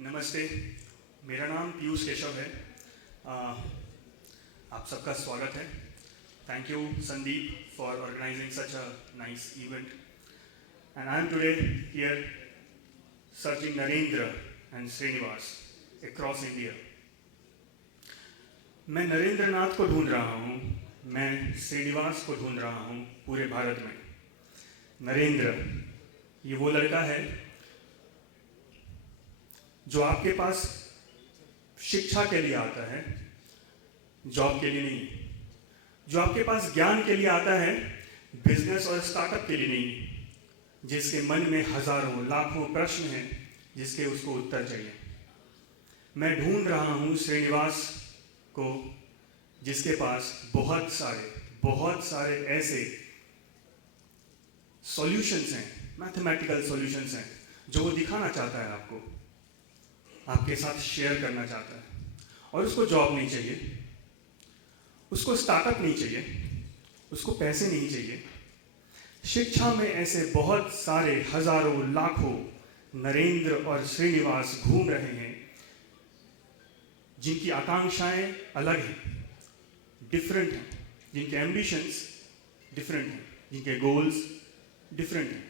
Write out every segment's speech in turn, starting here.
नमस्ते, मेरा नाम पीयूष केशव है। आप सबका स्वागत है। Thank you Sandeep for organising such a nice event and I am today here searching Narendra and Srinivas across India. मैं नरेंद्र नाथ को ढूंढ रहा हूँ, मैं श्रीनिवास को ढूंढ रहा हूँ पूरे भारत में। नरेंद्र ये वो लड़का है जो आपके पास शिक्षा के लिए आता है, जॉब के लिए नहीं। जो आपके पास ज्ञान के लिए आता है, बिजनेस और स्टार्टअप के लिए नहीं। जिसके मन में हजारों लाखों प्रश्न हैं, जिसके उसको उत्तर चाहिए। मैं ढूंढ रहा हूँ श्रीनिवास को, जिसके पास बहुत सारे ऐसे सॉल्यूशंस हैं, मैथमेटिकल सॉल्यूशंस हैं, जो वो दिखाना चाहता है आपको, आपके साथ शेयर करना चाहता है। और उसको जॉब नहीं चाहिए, उसको स्टार्टअप नहीं चाहिए, उसको पैसे नहीं चाहिए। शिक्षा में ऐसे बहुत सारे हजारों लाखों नरेंद्र और श्रीनिवास घूम रहे हैं, जिनकी आकांक्षाएं अलग हैं, डिफरेंट हैं, जिनके एम्बिशंस डिफरेंट हैं, जिनके गोल्स डिफरेंट हैं।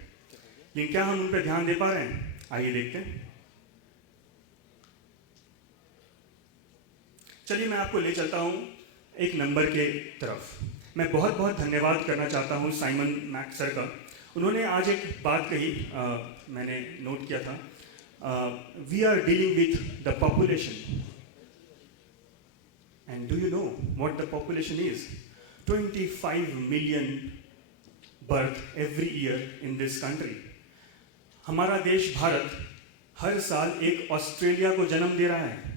लेकिन क्या हम उन पर ध्यान दे पा रहे हैं? आइए देखते हैं। चलिए मैं आपको ले चलता हूँ एक नंबर के तरफ। मैं बहुत बहुत धन्यवाद करना चाहता हूँ साइमन मैक सर का। उन्होंने आज एक बात कही, मैंने नोट किया था। We are dealing with the population, and do you know what the population is? 25 million birth every year in this country. हमारा देश भारत हर साल एक ऑस्ट्रेलिया को जन्म दे रहा है।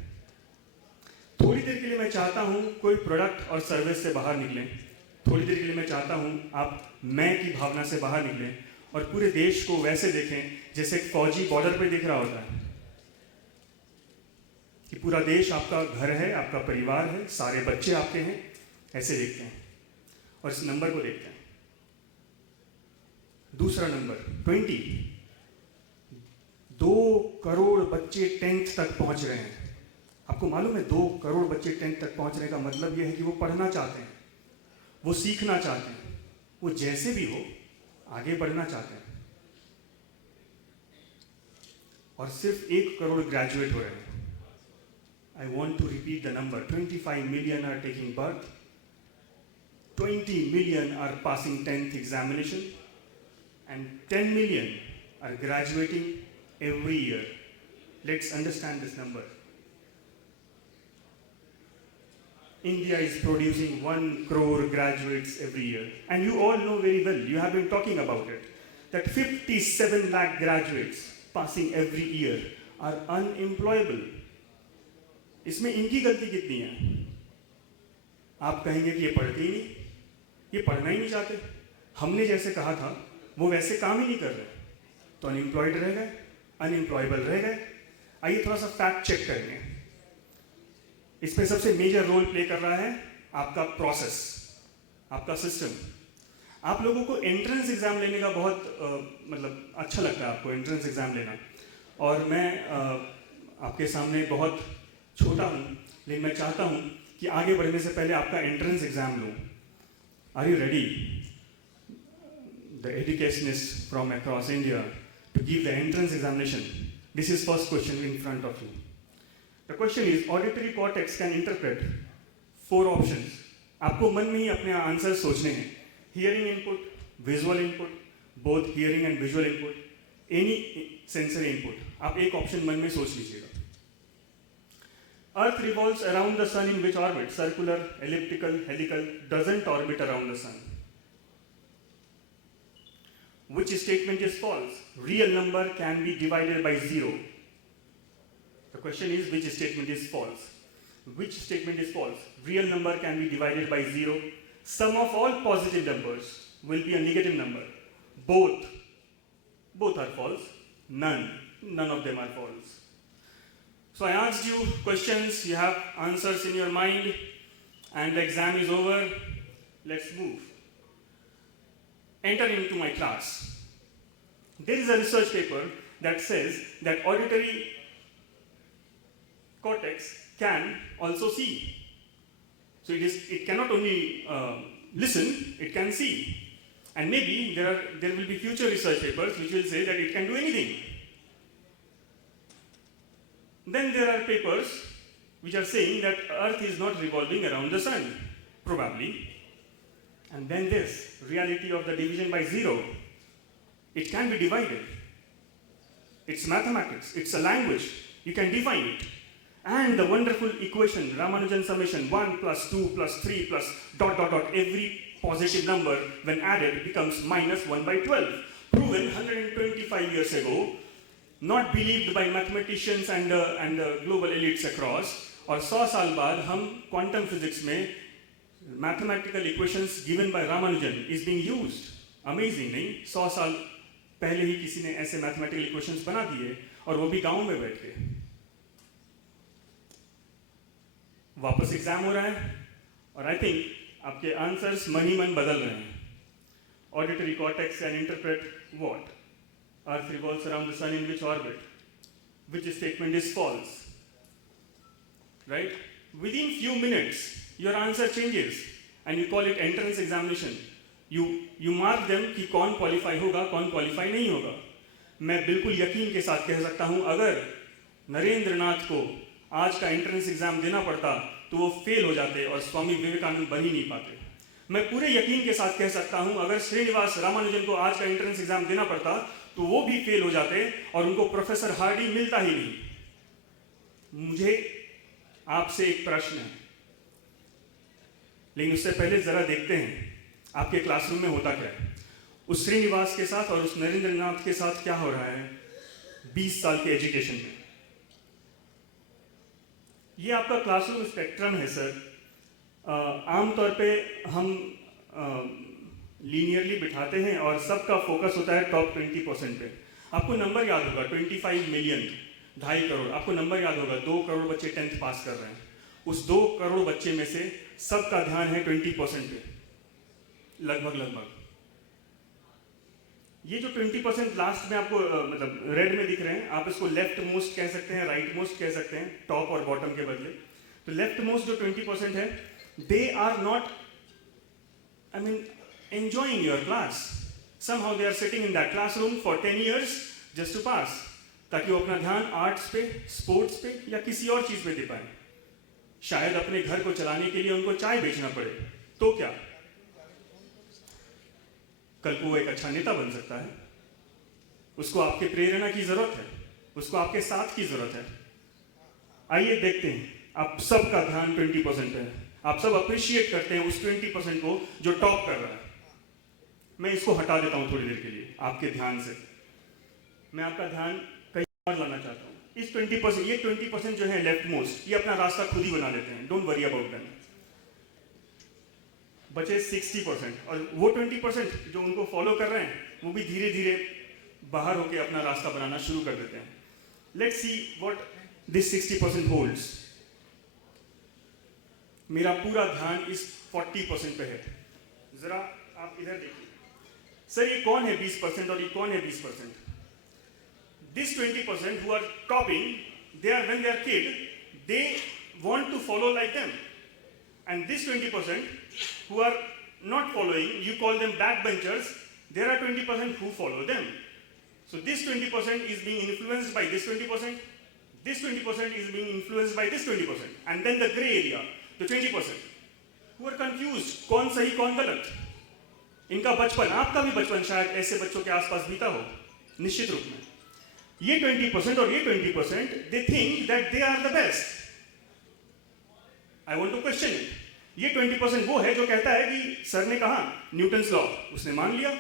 थोड़ी देर के लिए मैं चाहता हूं कोई प्रोडक्ट और सर्विस से बाहर निकलें। थोड़ी देर के लिए मैं चाहता हूं आप मैं की भावना से बाहर निकलें और पूरे देश को वैसे देखें जैसे एक फौजी बॉर्डर पे दिख रहा होता है, कि पूरा देश आपका घर है, आपका परिवार है, सारे बच्चे आपके हैं। ऐसे देखते हैं और इस नंबर को देखते हैं। दूसरा नंबर 20। 2 करोड़ बच्चे 10th तक पहुंच रहे हैं। आपको मालूम है 2 करोड़ बच्चे 10th तक पहुंचने का मतलब यह है कि वो पढ़ना चाहते हैं, वो सीखना चाहते हैं, वो जैसे भी हो आगे बढ़ना चाहते हैं। और सिर्फ 1 करोड़ ग्रेजुएट हो रहे हैं। I want to repeat the number. 25 million are taking birth, 20 million are passing 10th examination, and 10 million are graduating every year. Let's understand this number. India is producing 1 crore graduates every year. And you all know very well, you have been talking about it, that 57 lakh graduates passing every year are unemployable. इसमें इनकी गलती कितनी है? आप कहेंगे कि ये पढ़ते ही नहीं, ये पढ़ना ही नहीं चाहते, हमने जैसे कहा था वो वैसे काम ही नहीं कर रहे, तो अनएम्प्लॉयड रह गए, अनएम्प्लॉयबल रह गए। आइए थोड़ा सा फैक्ट चेक करेंगे। इसमें सबसे मेजर रोल प्ले कर रहा है आपका प्रोसेस, आपका सिस्टम। आप लोगों को एंट्रेंस एग्जाम लेने का बहुत मतलब अच्छा लगता है आपको एंट्रेंस एग्जाम लेना। और मैं आपके सामने बहुत छोटा हूँ, लेकिन मैं चाहता हूँ कि आगे बढ़ने से पहले आपका एंट्रेंस एग्जाम लूँ। Are you ready? The educationists from across India to give the entrance examination. This is first question in front of you. The question is, auditory cortex can interpret 4 options. आपको मन में ही अपने answer सोचने हैं। Hearing input, visual input, both hearing and visual input, any sensory input. आप एक option मन में सोच लीजिएगा। Earth revolves around the sun in which orbit? Circular, elliptical, helical, doesn't orbit around the sun. Which statement is false? Real number can be divided by 0. The question is, which statement is false? Which statement is false? Real number can be divided by 0. Sum of all positive numbers will be a negative number. Both are false. None of them are false. So I asked you questions, you have answers in your mind, and the exam is over. Let's move. Enter into my class. There is a research paper that says that auditory cortex can also see. So it cannot only listen, it can see. And maybe there will be future research papers which will say that it can do anything. Then there are papers which are saying that Earth is not revolving around the sun, probably. And then this reality of the division by zero. It can be divided. It's mathematics, it's a language, you can define it. And the wonderful equation, Ramanujan summation, 1 plus 2 plus 3 plus ... every positive number when added becomes minus 1 by 12. Proven 125 years ago, not believed by mathematicians and global elites across. और 100 साल बाद हम quantum physics में mathematical equations given by Ramanujan is being used. Amazing, नहीं? 100 साल पहले ही किसी ने ऐसे mathematical equations बना दिए और वो भी गांव में बैठ के. वापस एग्जाम हो रहा है और आई थिंक आपके आंसर्स मन ही मन बदल रहे हैं. Auditory cortex can interpret what? Earth revolves around the sun in which orbit? Which statement is false? Right? Within few minutes, your answer changes and you call it entrance examination. You mark them कि कौन qualify होगा, कौन qualify नहीं होगा. मैं बिल्कुल यकीन के साथ कह सकता हूँ अगर नरेंद्र नाथ को आज का एंट्रेंस एग्जाम देना पड़ता तो वो फेल हो जाते और स्वामी विवेकानंद बन ही नहीं पाते. मैं पूरे यकीन के साथ कह सकता हूं अगर श्रीनिवास रामानुजन को आज का एंट्रेंस एग्जाम देना पड़ता तो वो भी फेल हो जाते और उनको प्रोफेसर हार्डी मिलता ही नहीं. मुझे आपसे एक प्रश्न है, लेकिन उससे पहले जरा देखते हैं आपके क्लासरूम में होता क्या है. उस श्रीनिवास के साथ और उस नरेंद्र नाथ के साथ क्या हो रहा है 20 साल के एजुकेशन में. ये आपका क्लासरूम स्पेक्ट्रम है सर. आमतौर पे हम लीनियरली बिठाते हैं और सबका फोकस होता है टॉप 20% पे. आपको नंबर याद होगा 25 मिलियन, 2.5 करोड़. आपको नंबर याद होगा 2 करोड़ बच्चे 10th पास कर रहे हैं. उस 2 करोड़ बच्चे में से सबका ध्यान है 20% पे, लगभग. ये जो 20% लास्ट में आपको मतलब रेड में दिख रहे हैं, आप इसको लेफ्ट मोस्ट कह सकते हैं, राइट मोस्ट कह सकते हैं, टॉप और बॉटम के बदले. तो लेफ्ट मोस्ट जो 20% है, they are not enjoying your class. Somehow they are sitting in that classroom for 10 years just to pass, ताकि वो अपना ध्यान आर्ट्स पे, स्पोर्ट्स पे या किसी और चीज पे दे पाए. शायद अपने घर को चलाने के लिए उनको चाय बेचना पड़े, तो क्या कल को वो एक अच्छा नेता बन सकता है. उसको आपके प्रेरणा की जरूरत है, उसको आपके साथ की जरूरत है. आइए देखते हैं. आप सबका ध्यान 20% पे है. आप सब अप्रिशिएट करते हैं उस 20% को जो टॉप कर रहा है. मैं इसको हटा देता हूं थोड़ी देर के लिए आपके ध्यान से. मैं आपका ध्यान कहीं और लाना चाहता हूं. इस 20%, ये 20% जो है लेफ्ट मोस्ट, ये अपना रास्ता खुद ही बना लेते हैं. Don't worry about them. बचे 60% और वो 20% जो उनको फॉलो कर रहे हैं वो भी धीरे धीरे बाहर होके अपना रास्ता बनाना शुरू कर देते हैं. Let's see what this 60% holds. मेरा पूरा ध्यान इस 40% पे है. जरा आप इधर देखिए. सर ये कौन है 20% और ये कौन है 20%? This 20% who are topping, they are when they are kid, they want to follow like them. And this 20% who are not following, you call them backbenchers, there are 20% who follow them. So this 20% is being influenced by this 20%, this 20% is being influenced by this 20%, and then the gray area, the 20%, who are confused, कौन सही कौन गलत. इनका बचपन, आपका भी बचपन शायद ऐसे बच्चों के आसपास बीता हो, निश्चित रूप में. ये 20% और ये 20%, they think that they are the best. I want to question it. ये 20% वो है जो कहता है कि सर ने कहा न्यूटन्स लॉ, उसने मान लिया,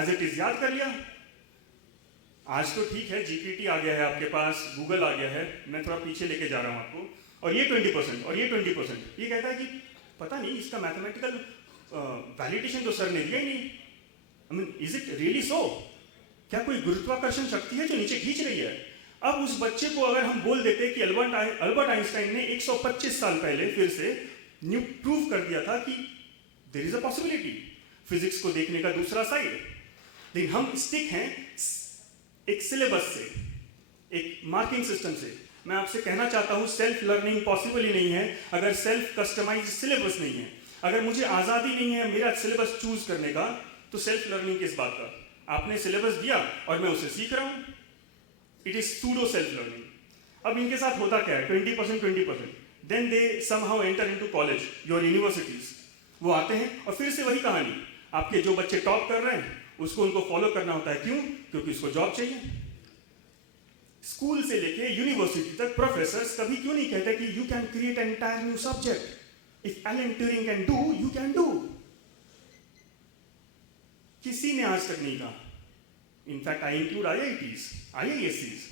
एज इट इज याद कर लिया. आज तो ठीक है, जीपीटी आ गया है आपके पास, गूगल आ गया है, मैं थोड़ा पीछे लेके जा रहा हूं आपको. और ये 20% और ये 20%, ये कहता है कि पता नहीं इसका मैथमेटिकल वैलिडेशन तो सर ने दिया ही नहीं. Is it really so? क्या कोई गुरुत्वाकर्षण शक्ति है जो नीचे खींच रही है? अब उस बच्चे को अगर हम बोल देते कि अल्बर्ट आइंस्टाइन ने 125 साल पहले फिर से प्रूव कर दिया था कि there is a possibility, physics को देखने का दूसरा साइड. लेकिन हम स्टिक हैं एक सिलेबस से, एक मार्किंग सिस्टम से. मैं आपसे कहना चाहता हूँ सेल्फ लर्निंग पॉसिबल ही नहीं है अगर सेल्फ कस्टमाइज सिलेबस नहीं है। अगर मुझे आज़ादी नहीं है मेरा सिलेबस चूज करने का, तो सेल्फ लर्निंग किस बात का? आपने सिलेबस दिया और मैं उसे सीख रहा हूँ, it is pseudo self learning. अब इनके साथ होता क्या है, 20%, then they somehow enter into college, your universities. वो आते हैं और फिर से वही कहानी, आपके जो बच्चे टॉप कर रहे हैं उसको उनको फॉलो करना होता है। क्यों? क्योंकि उसको जॉब चाहिए। स्कूल से लेके यूनिवर्सिटी तक प्रोफेसर्स कभी क्यों नहीं कहते कि you can create an entire new subject, if Alan Turing can do you can do. किसी ने आज तक नहीं कहा। In fact I include IITs, IIScs।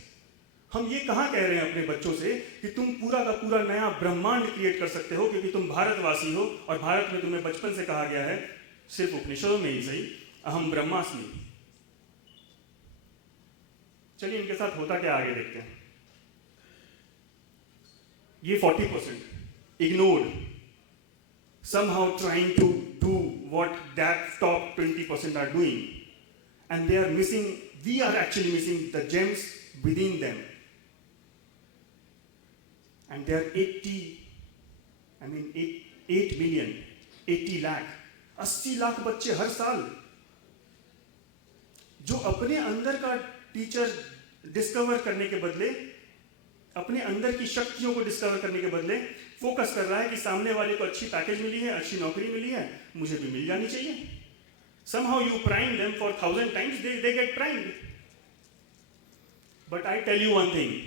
हम ये कहाँ कह रहे हैं अपने बच्चों से कि तुम पूरा का पूरा नया ब्रह्मांड क्रिएट कर सकते हो क्योंकि तुम भारतवासी हो, और भारत में तुम्हें बचपन से कहा गया है, सिर्फ उपनिषदों में ही सही, अहम ब्रह्मास्मि। चलिए इनके साथ होता क्या आगे देखते हैं। ये 40% ignored, somehow trying to do what that top 20% are doing, and they are missing, we are actually missing the gems within them. And there are 8 million, 80 lakh, 80 lakh बच्चे हर साल जो अपने अंदर का टीचर डिस्कवर करने के बदले, अपने अंदर की शक्तियों को डिस्कवर करने के बदले फोकस कर रहा है कि सामने वाले को अच्छी पैकेज मिली है, अच्छी नौकरी मिली है, मुझे भी मिल जानी चाहिए। Somehow you prime them for 1,000 times, they get primed. But I tell you one thing,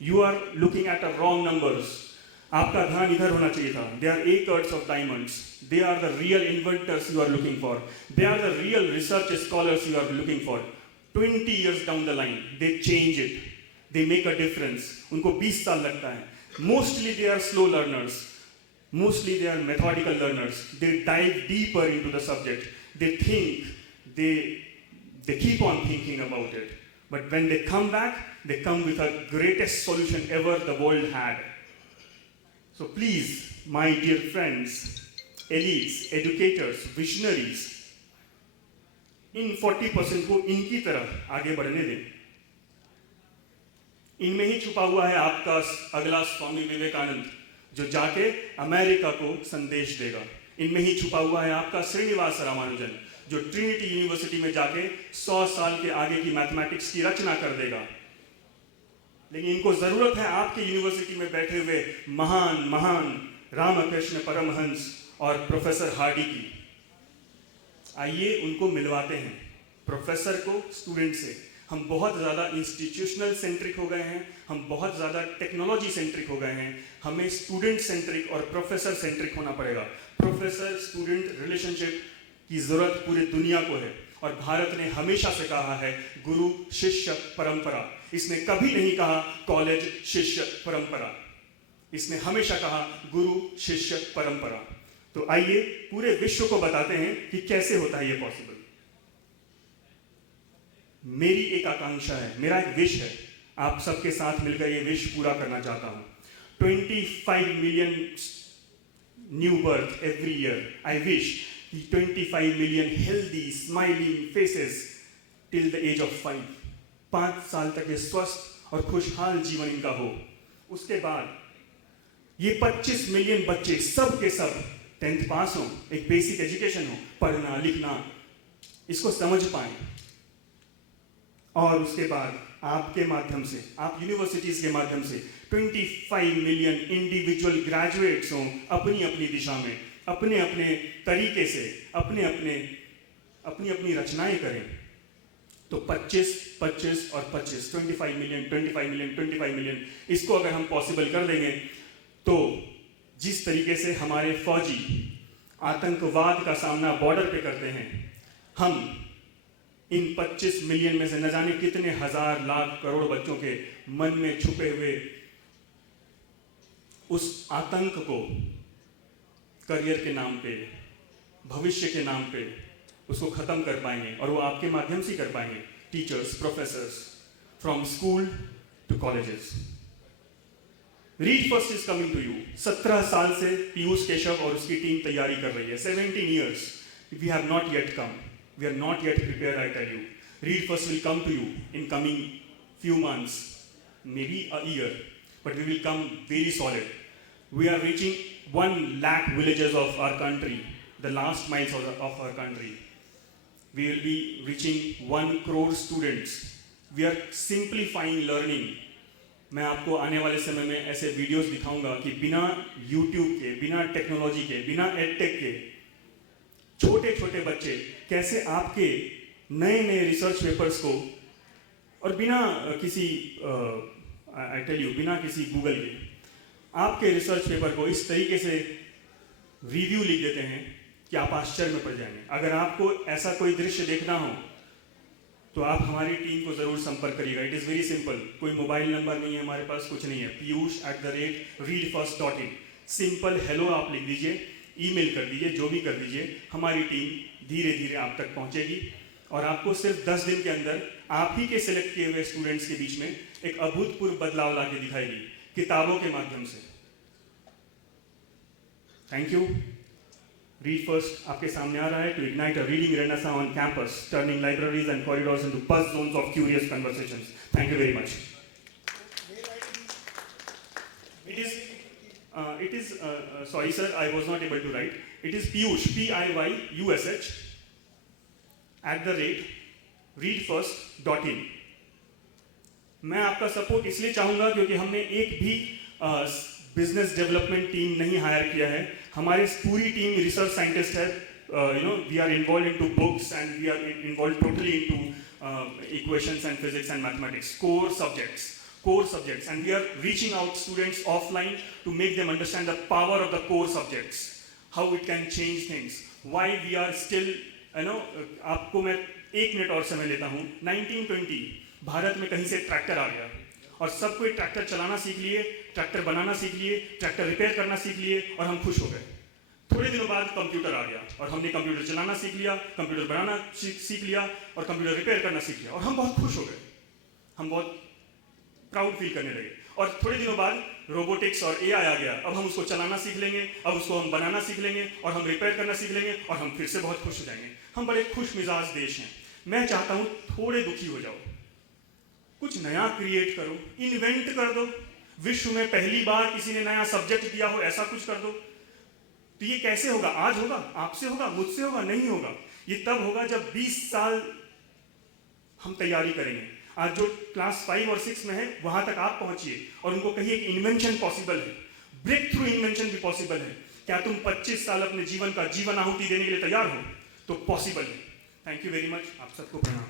you are looking at the wrong numbers. आपका ध्यान इधर होना चाहिए था। They are acres of diamonds. They are the real inventors you are looking for. They are the real research scholars you are looking for. 20 years down the line, they change it. They make a difference. उनको 20 साल लगता है। Mostly they are slow learners. Mostly they are methodical learners. They dive deeper into the subject. They think, they keep on thinking about it. But when they come back, they come with the greatest solution ever the world had. So please, my dear friends, elites, educators, visionaries, इन 40% को इनकी तरह आगे बढ़ने दें। इनमें ही छुपा हुआ है आपका अगला स्वामी विवेकानंद, जो जाके अमेरिका को संदेश देगा। इनमें ही छुपा हुआ है आपका श्रीनिवास रामानुजन, जो ट्रिनिटी यूनिवर्सिटी में जाके 100 साल के आगे की मैथमेटिक्स की रचना कर देगा। लेकिन इनको जरूरत है आपके यूनिवर्सिटी में बैठे हुए महान रामकृष्ण परमहंस और प्रोफेसर हार्डी की। आइए उनको मिलवाते हैं, प्रोफेसर को स्टूडेंट से। हम बहुत ज़्यादा इंस्टीट्यूशनल सेंट्रिक हो गए हैं, हम बहुत ज़्यादा टेक्नोलॉजी सेंट्रिक हो गए हैं। हमें स्टूडेंट सेंट्रिक और प्रोफेसर सेंट्रिक होना पड़ेगा। प्रोफेसर स्टूडेंट रिलेशनशिप की ज़रूरत पूरी दुनिया को है, और भारत ने हमेशा से कहा है गुरु शिष्य परंपरा। इसने कभी नहीं कहा कॉलेज शिष्य परंपरा, इसने हमेशा कहा गुरु शिष्य परंपरा। तो आइए पूरे विश्व को बताते हैं कि कैसे होता है ये पॉसिबल। मेरी एक आकांक्षा है, मेरा एक विश है, आप सबके साथ मिलकर ये विश पूरा करना चाहता हूं। 25 million new birth every year. I wish 25 million healthy smiling faces till the age of 5। 5 साल तक ये स्वस्थ और खुशहाल जीवन इनका हो। उसके बाद ये 25 मिलियन बच्चे सब के सब 10th पास हो, एक बेसिक एजुकेशन हो, पढ़ना लिखना इसको समझ पाए, और उसके बाद आपके माध्यम से, आप यूनिवर्सिटीज के माध्यम से 25 मिलियन इंडिविजुअल ग्रेजुएट्स हों, अपनी अपनी दिशा में, अपने अपने तरीके से, अपनी अपनी रचनाएं करें। तो 25, 25 और 25, 25 मिलियन, 25 मिलियन, 25 मिलियन, इसको अगर हम पॉसिबल कर देंगे तो जिस तरीके से हमारे फौजी आतंकवाद का सामना बॉर्डर पे करते हैं, हम इन 25 मिलियन में से न जाने कितने हजार लाख करोड़ बच्चों के मन में छुपे हुए उस आतंक को करियर के नाम पे, भविष्य के नाम पे उसको खत्म कर पाएंगे, और वो आपके माध्यम से कर पाएंगे। Teachers, professors, from school to colleges. Read first is coming to you. 17 साल से पीयूष केशव और उसकी टीम तैयारी कर रही है। 17 years we have not yet come, we are not yet prepared, I tell you. Read first will come to you in coming few months, maybe a year. but we will come very solid. We are reaching 1 lakh villages of our country, the last miles of our country. We will be reaching 1 crore students. We are simplifying learning. मैं आपको आने वाले समय में ऐसे videos दिखाऊंगा कि बिना YouTube के, बिना टेक्नोलॉजी के, बिना एडटेक के छोटे छोटे बच्चे कैसे आपके नए नए रिसर्च पेपर्स को, और बिना किसी आई टेल यू, बिना किसी गूगल के आपके रिसर्च पेपर को इस तरीके से रिव्यू लिख देते हैं कि आप आश्चर्य में पड़ जाएंगे। अगर आपको ऐसा कोई दृश्य देखना हो तो आप हमारी टीम को जरूर संपर्क करिएगा। इट इज़ वेरी सिंपल, कोई मोबाइल नंबर नहीं है हमारे पास, कुछ नहीं है। piyush@readfirst.in, सिंपल हेलो आप लिख दीजिए, ईमेल कर दीजिए, जो भी कर दीजिए, हमारी टीम धीरे धीरे आप तक पहुंचेगी और आपको सिर्फ 10 दिन के अंदर आप ही के सिलेक्ट किए हुए स्टूडेंट्स के बीच में एक अभूतपूर्व बदलाव ला के दिखाएगी किताबों के माध्यम से। Thank you. रीड फर्स्ट आपके सामने आ रहा है, to ignite a reading renaissance on campus, turning libraries and corridors into buzz zones of curious conversations. Thank you very much. It is sorry sir, I was not able to write. It is Piyush, PIYUSH @readfirst.in। मैं आपका support इसलिए चाहूंगा क्योंकि हमने एक भी business development team नहीं hire किया है। हमारी पूरी टीम रिसर्च साइंटिस्ट है। We are involve into books and we are involve totally into equations and physics and mathematics, core subjects, and we are reaching out students offline to make them understand the power of the core subjects, how it can change things, why we are still, आपको मैं 1 minute और समय लेता हूँ। 1920 भारत में कहीं से tractor आ गया और सब कोई ट्रैक्टर चलाना सीख लिए, ट्रैक्टर बनाना सीख लिए, ट्रैक्टर रिपेयर करना सीख लिए और हम खुश हो गए। थोड़े दिनों बाद कंप्यूटर आ गया और हमने कंप्यूटर चलाना सीख लिया, कंप्यूटर बनाना सीख लिया और कंप्यूटर रिपेयर करना सीख लिया और हम बहुत खुश हो गए, हम बहुत प्राउड फील करने लगे। और थोड़े दिनों बाद रोबोटिक्स और AI आ गया, अब हम उसको चलाना सीख लेंगे, अब उसको हम बनाना सीख लेंगे और हम रिपेयर करना सीख लेंगे और हम फिर से बहुत खुश हो जाएंगे। हम बड़े खुश मिजाज देश हैं। मैं चाहता हूँ थोड़े दुखी हो जाओ, कुछ नया क्रिएट करो, इन्वेंट कर दो। विश्व में पहली बार किसी ने नया सब्जेक्ट दिया हो, ऐसा कुछ कर दो। तो ये कैसे होगा? आज होगा, आपसे होगा, मुझसे होगा? नहीं होगा। ये तब होगा जब 20 साल हम तैयारी करेंगे। आज जो क्लास 5 और 6 में है वहां तक आप पहुंचिए और उनको कहिए कि इन्वेंशन पॉसिबल है, ब्रेक थ्रू इन्वेंशन भी पॉसिबल है। क्या तुम 25 साल अपने जीवन का जीवन आहुति देने के लिए तैयार हो? तो पॉसिबल है। थैंक यू वेरी मच, आप सबको प्रणाम।